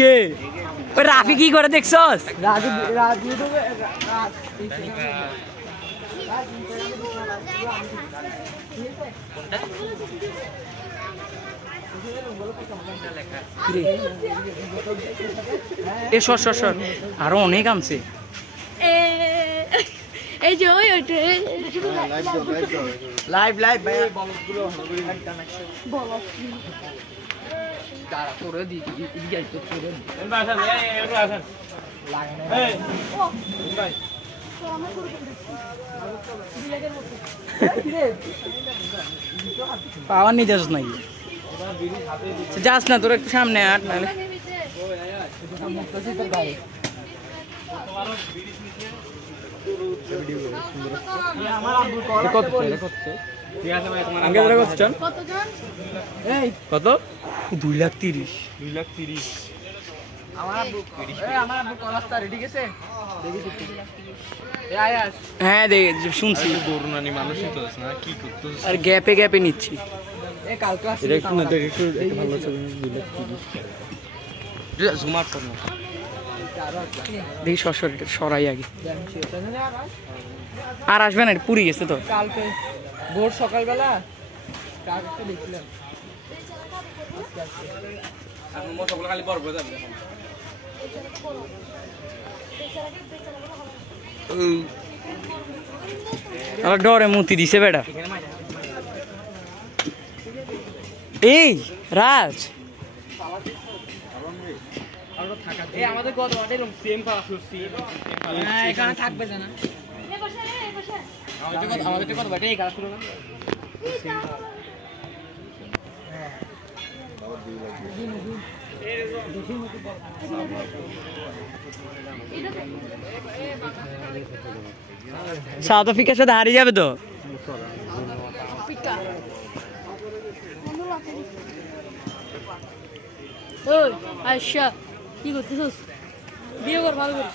কে ওই রাফি কি করে দেখছস? আরো অনেক আনছে। এই যে ওই লাইভ লাইভ ভাই পাওয়ার নিয়ে যাস নাকি? যাস না, তোর একটু সামনে আট নাহলে কত? 2,30,000। হ্যাঁ শুনছি, আর গ্যাপে গ্যাপে নিচ্ছি। দেখি সরাই আগে, আর আসবে না, পুরি গেছে তো। কালকে ভোর সকালবেলা দেখছিলাম ডরে মুতি দিছে বেটা। এই রাজ আমাদের কত সেম এখানে থাকবে না, আমাদের কত বাটে এই কাজ শুরু সাউথ আফ্রিকার সাথে হারিয়ে যাবে তো। আচ্ছা কি করতেছিস? বিয়ে কর ভালো করে।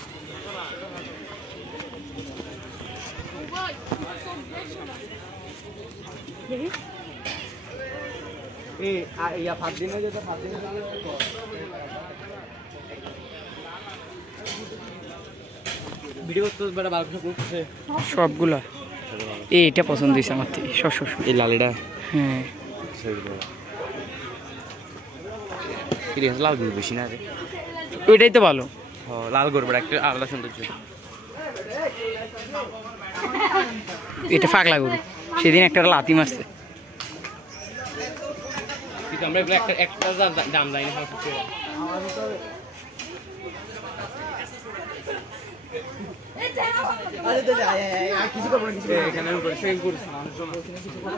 সবগুলা এইটা পছন্দ হয়েছে আমার থেকে, এই লালটা। হ্যাঁ লাল গরু বেশি না রে, ওইটাই তো ভালো। লাল গরু একটা আলাদা সৌন্দর্য। এটা পাগলা গরু, সেদিন একটা লাথি মারছে। আমরা একটা দাম দেয় না, কিছু করবো না।